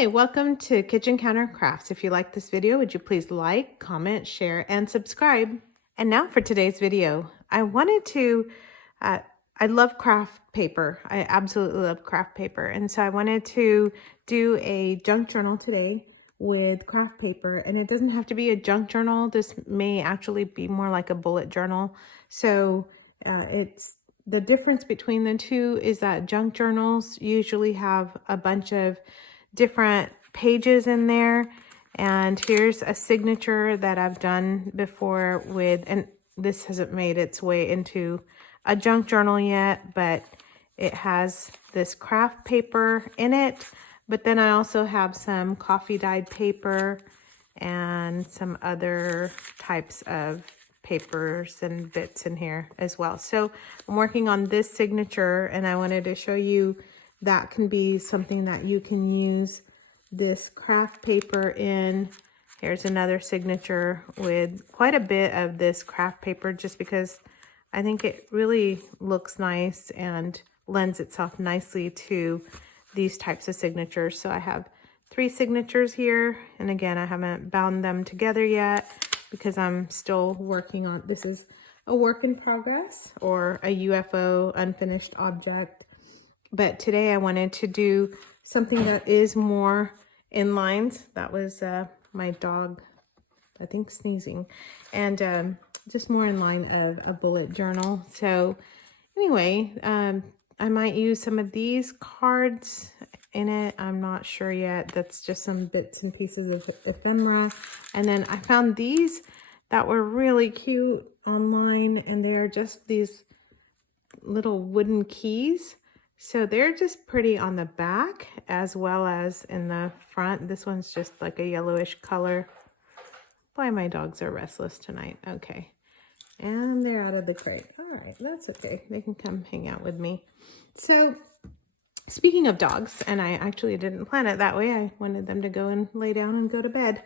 Hi, welcome to Kitchen Counter Crafts. If you like this video, would you please like, comment, share, and subscribe? And now for today's video. I love craft paper. I absolutely love craft paper. And so I wanted to do a junk journal today with craft paper. And it doesn't have to be a junk journal. This may actually be more like a bullet journal. So it's the difference between the two is that junk journals usually have a bunch of different pages in there, and here's a signature that I've done before with, and this hasn't made its way into a junk journal yet, but it has this craft paper in it. But then I also have some coffee dyed paper and some other types of papers and bits in here as well. So I'm working on this signature, and I wanted to show you that can be something that you can use this craft paper in. Here's another signature with quite a bit of this craft paper, just because I think it really looks nice and lends itself nicely to these types of signatures. So I have 3 signatures here, and again, I haven't bound them together yet because I'm still working on, this is a work in progress, or a UFO, unfinished object. But today I wanted to do something that is more in lines. That was my dog, I think, sneezing. And just more in line of a bullet journal. So anyway, I might use some of these cards in it. I'm not sure yet. That's just some bits and pieces of ephemera. And then I found these that were really cute online, and they're just these little wooden keys. So they're just pretty on the back as well as in the front. This one's just like a yellowish color. Boy, my dogs are restless tonight. Okay. And they're out of the crate. All right, that's okay. They can come hang out with me. So speaking of dogs, and I actually didn't plan it that way. I wanted them to go and lay down and go to bed.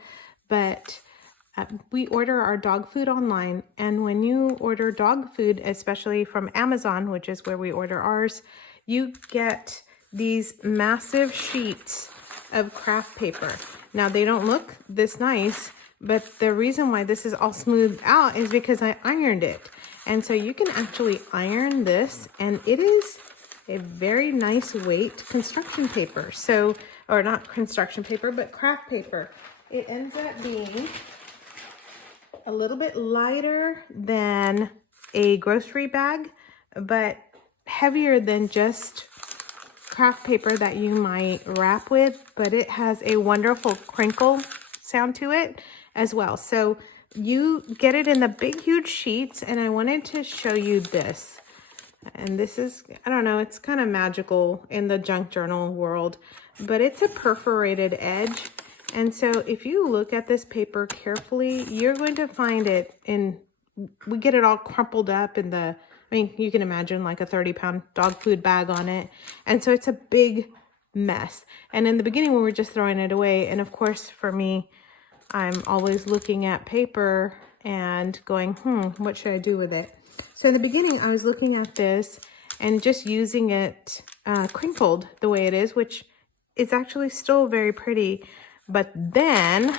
But we order our dog food online. And when you order dog food, especially from Amazon, which is where we order ours, you get these massive sheets of craft paper. Now, they don't look this nice, but the reason why this is all smoothed out is because I ironed it. And so you can actually iron this, and it is a very nice weight construction paper. So, or not construction paper, but craft paper. It ends up being a little bit lighter than a grocery bag, but heavier than just craft paper that you might wrap with, but it has a wonderful crinkle sound to it as well. So you get it in the big, huge sheets, and I wanted to show you this. And this is, I don't know, it's kind of magical in the junk journal world, but it's a perforated edge. And so if you look at this paper carefully, you're going to find it in, we get it all crumpled up in the, I mean, you can imagine like a 30-pound dog food bag on it. And so it's a big mess. And in the beginning, we were just throwing it away. And of course, for me, I'm always looking at paper and going, what should I do with it? So in the beginning, I was looking at this and just using it crinkled the way it is, which is actually still very pretty. But then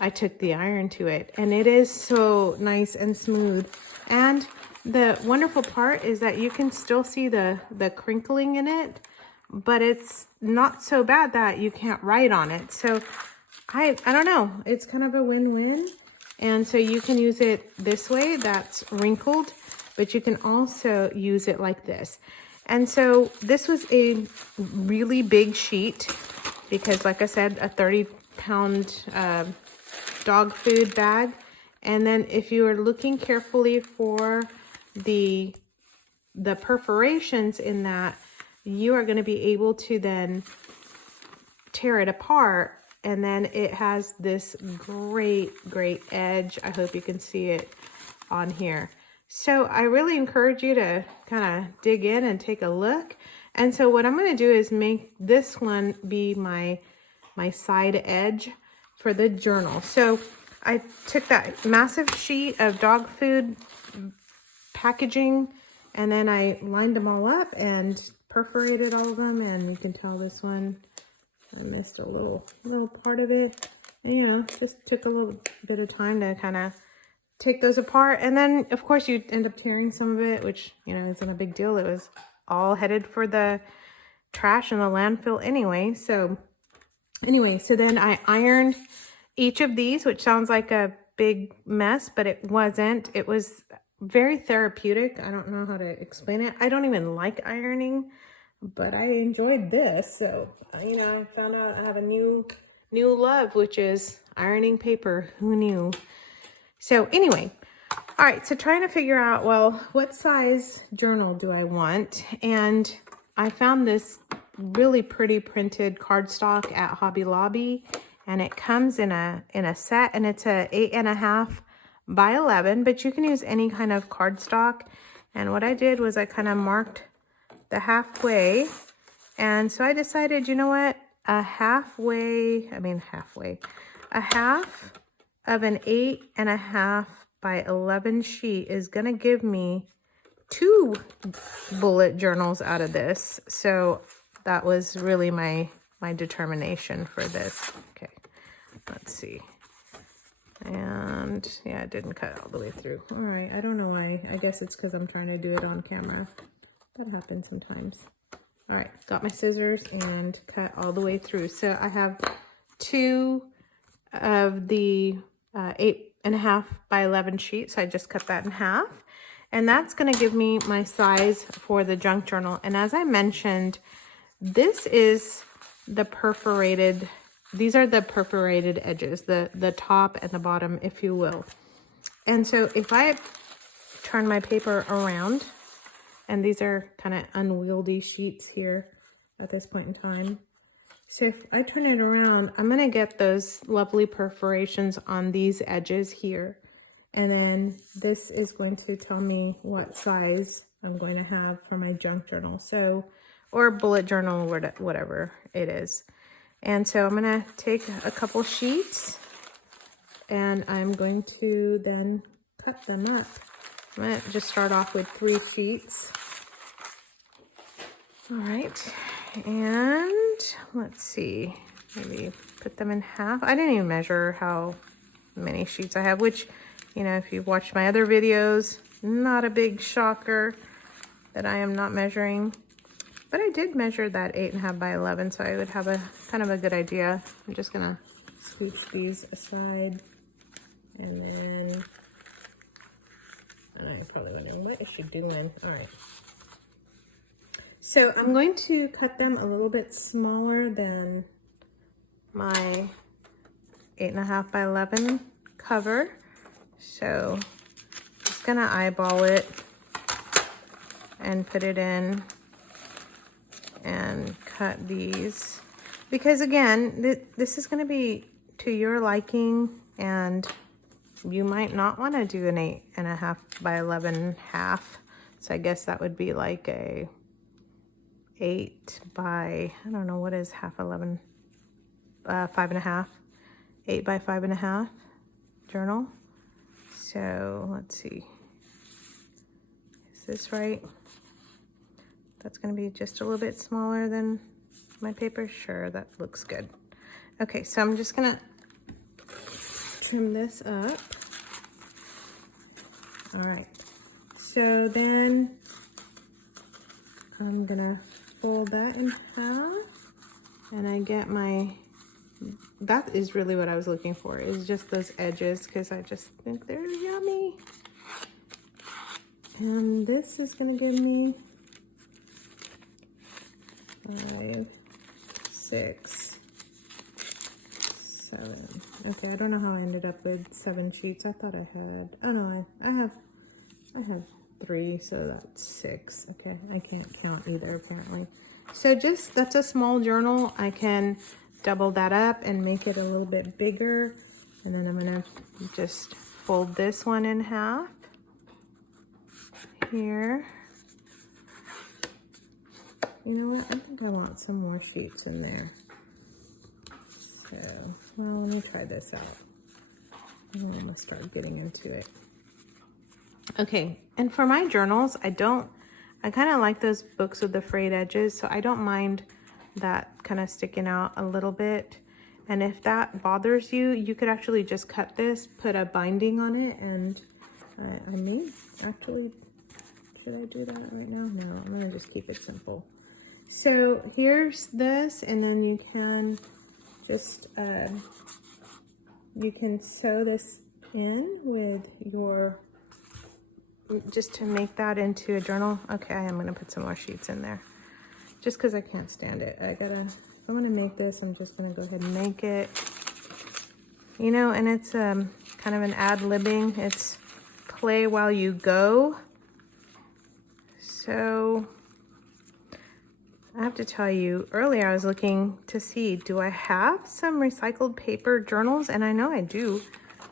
I took the iron to it, and it is so nice and smooth. And the wonderful part is that you can still see the crinkling in it, but it's not so bad that you can't write on it. So I don't know, it's kind of a win-win. And so you can use it this way, that's wrinkled, but you can also use it like this. And so this was a really big sheet because, like I said, a 30-pound dog food bag. And then if you are looking carefully for the perforations in that, you are going to be able to then tear it apart. And then it has this great edge. I hope you can see it on here. So I really encourage you to kind of dig in and take a look. And so what I'm going to do is make this one be my side edge for the journal. So I took that massive sheet of dog food packaging, and then I lined them all up and perforated all of them. And you can tell this one I missed a little part of it. And, you know, just took a little bit of time to kind of take those apart. And then, of course, you end up tearing some of it, which, you know, isn't a big deal. It was all headed for the trash in the landfill anyway. So anyway, so then I ironed each of these, which sounds like a big mess, but it wasn't. It was very therapeutic. I don't know how to explain it. I don't even like ironing, but I enjoyed this. So, you know, found out I have a new love, which is ironing paper. Who knew? So anyway, all right, so trying to figure out, well, what size journal do I want? And I found this really pretty printed cardstock at Hobby Lobby, and it comes in a set, and it's a 8.5 by 11, but you can use any kind of cardstock. And what I did was I kind of marked the halfway, and so I decided, you know what, a half of an 8.5 by 11 sheet is gonna give me 2 bullet journals out of this. So that was really my determination for this. Okay, let's see. And yeah, it didn't cut all the way through. All right, I don't know why. I guess it's because I'm trying to do it on camera. That happens sometimes. All right, got my scissors and cut all the way through. So I have 2 of the 8.5 by 11 sheets. So I just cut that in half. And that's going to give me my size for the junk journal. And as I mentioned, this is the perforated, these are the perforated edges, the top and the bottom, if you will. And so if I turn my paper around, and these are kind of unwieldy sheets here at this point in time. So if I turn it around, I'm going to get those lovely perforations on these edges here. And then this is going to tell me what size I'm going to have for my junk journal. So, or bullet journal, whatever it is. And so I'm going to take a couple sheets and I'm going to then cut them up. I'm going to just start off with 3 sheets. All right, and let's see, maybe put them in half. I didn't even measure how many sheets I have, which, you know, if you've watched my other videos, not a big shocker that I am not measuring. But I did measure that 8.5 by 11, so I would have a kind of a good idea. I'm just gonna scooch these aside, and then, and I'm probably wondering, what is she doing? All right. So I'm going to cut them a little bit smaller than my 8.5 by 11 cover. So just gonna eyeball it and put it in and cut these, because again, this is gonna be to your liking, and you might not want to do an 8.5 by 11 half. So I guess that would be like a 8 by, I don't know, what is half 11, 5.5, 8 by 5.5 journal. So let's see, is this right? That's going to be just a little bit smaller than my paper. Sure, that looks good. Okay, so I'm just going to trim this up. All right, so then I'm gonna fold that in half, and I get my, that is really what I was looking for, is just those edges, because I just think they're yummy. And this is gonna give me 5, 6, 7. Okay, I don't know how I ended up with 7 sheets. I thought I had, oh no, I have 3, so that's 6. Okay, I can't count either apparently. So just, that's a small journal. I can double that up and make it a little bit bigger. And then I'm gonna just fold this one in half here. You know what, I think I want some more sheets in there. So, well, let me try this out. I'm gonna start getting into it. Okay, and for my journals, I kind of like those books with the frayed edges, so I don't mind that kind of sticking out a little bit. And if that bothers you, you could actually just cut this, put a binding on it, and I may actually, should I do that right now? No, I'm gonna just keep it simple. So here's this, and then you can just, you can sew this in with your, just to make that into a journal. Okay, I am gonna put some more sheets in there, just because I can't stand it. If I want to make this, I'm just going to go ahead and make it. You know, and it's kind of an ad-libbing. It's play while you go. So I have to tell you, earlier I was looking to see, do I have some recycled paper journals? And I know I do.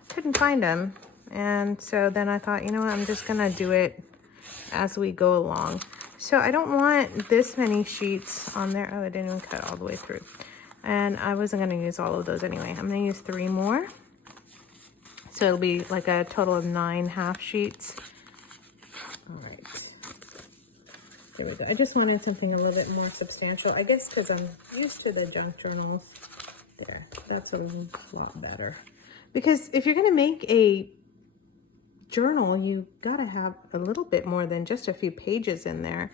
Couldn't find them. And so then I thought, you know what, I'm just going to do it as we go along. So I don't want this many sheets on there. Oh, I didn't even cut all the way through. And I wasn't going to use all of those anyway. I'm going to use 3 more. So it'll be like a total of 9 half sheets. All right. There we go. I just wanted something a little bit more substantial. I guess because I'm used to the junk journals. There, that's a lot better. Because if you're going to make a journal, you gotta have a little bit more than just a few pages in there,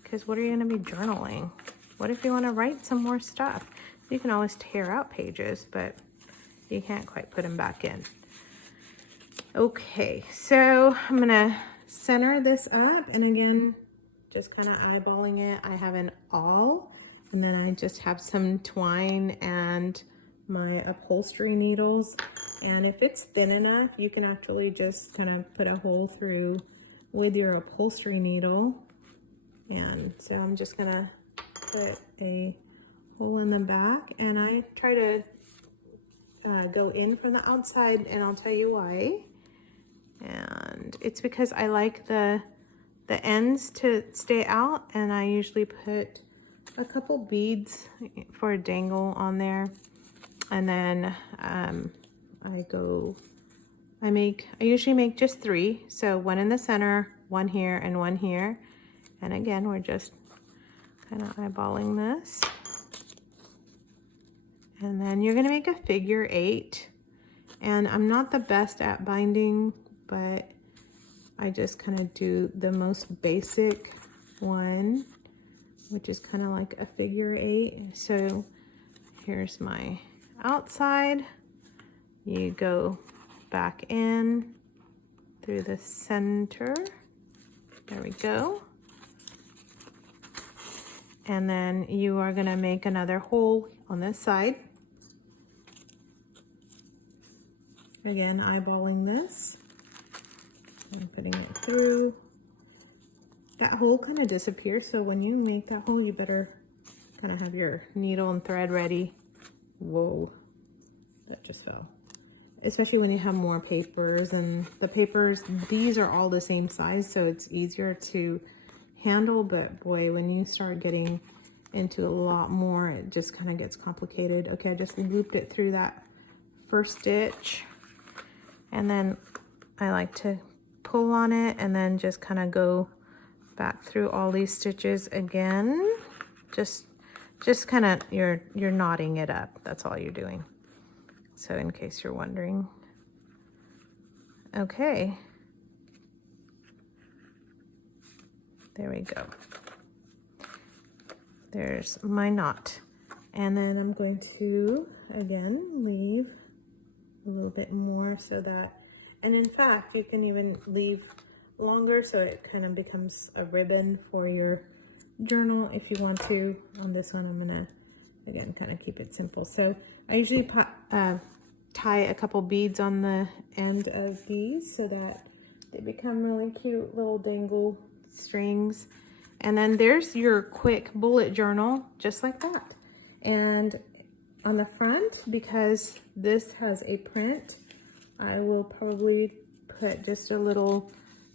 because what are you going to be journaling? What if you want to write some more stuff? You can always tear out pages, but you can't quite put them back in. Okay, so I'm gonna center this up, and again, just kind of eyeballing it. I have an awl, and then I just have some twine and my upholstery needles. And if it's thin enough, you can actually just kind of put a hole through with your upholstery needle. And so I'm just gonna put a hole in the back, and I try to go in from the outside, and I'll tell you why. And it's because I like the ends to stay out, and I usually put a couple beads for a dangle on there. And then I usually make just 3. So 1 in the center, 1 here, and 1 here. And again, we're just kind of eyeballing this. And then you're gonna make a figure 8. And I'm not the best at binding, but I just kind of do the most basic one, which is kind of like a figure 8. So here's my outside. You go back in through the center. There we go. And then you are going to make another hole on this side. Again, eyeballing this. I'm putting it through. That hole kind of disappears, so when you make that hole, you better kind of have your needle and thread ready. Whoa, that just fell. Especially when you have more papers, and the papers, these are all the same size, so it's easier to handle, but boy, when you start getting into a lot more, it just kind of gets complicated. Okay, I just looped it through that first stitch, and then I like to pull on it and then just kind of go back through all these stitches again. Just kind of, you're knotting it up. That's all you're doing. So in case you're wondering. Okay. There we go. There's my knot. And then I'm going to, again, leave a little bit more so that, and in fact, you can even leave longer so it kind of becomes a ribbon for your journal if you want to. On this one, I'm gonna, again, kind of keep it simple. So I usually tie a couple beads on the end of these so that they become really cute little dangle strings. And then there's your quick bullet journal, just like that. And on the front, because this has a print, I will probably put just a little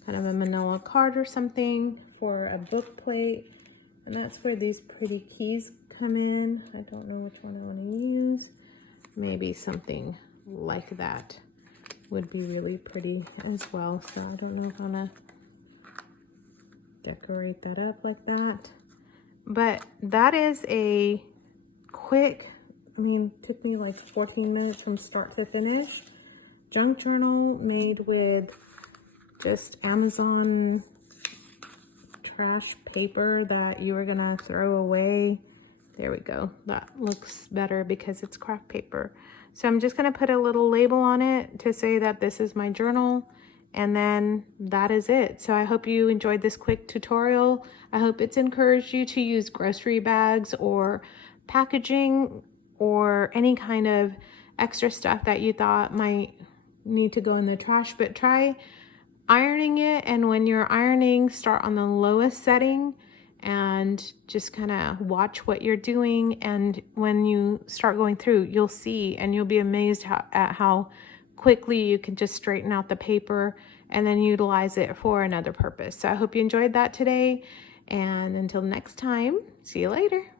kind of a manila card or something for a book plate. And that's where these pretty keys come in. I don't know which one I want to use. Maybe something like that would be really pretty as well. So I don't know if I want to decorate that up like that. But that is a quick. I mean, it took me like 14 minutes from start to finish. Junk journal made with just Amazon trash paper that you were gonna throw away. There we go. That looks better because it's craft paper. So I'm just gonna put a little label on it to say that this is my journal, and then that is it. So I hope you enjoyed this quick tutorial. I hope it's encouraged you to use grocery bags or packaging or any kind of extra stuff that you thought might need to go in the trash, but try ironing it. And when you're ironing, start on the lowest setting and just kind of watch what you're doing. And when you start going through, you'll see and you'll be amazed at how quickly you can just straighten out the paper and then utilize it for another purpose. So I hope you enjoyed that today. And until next time, see you later.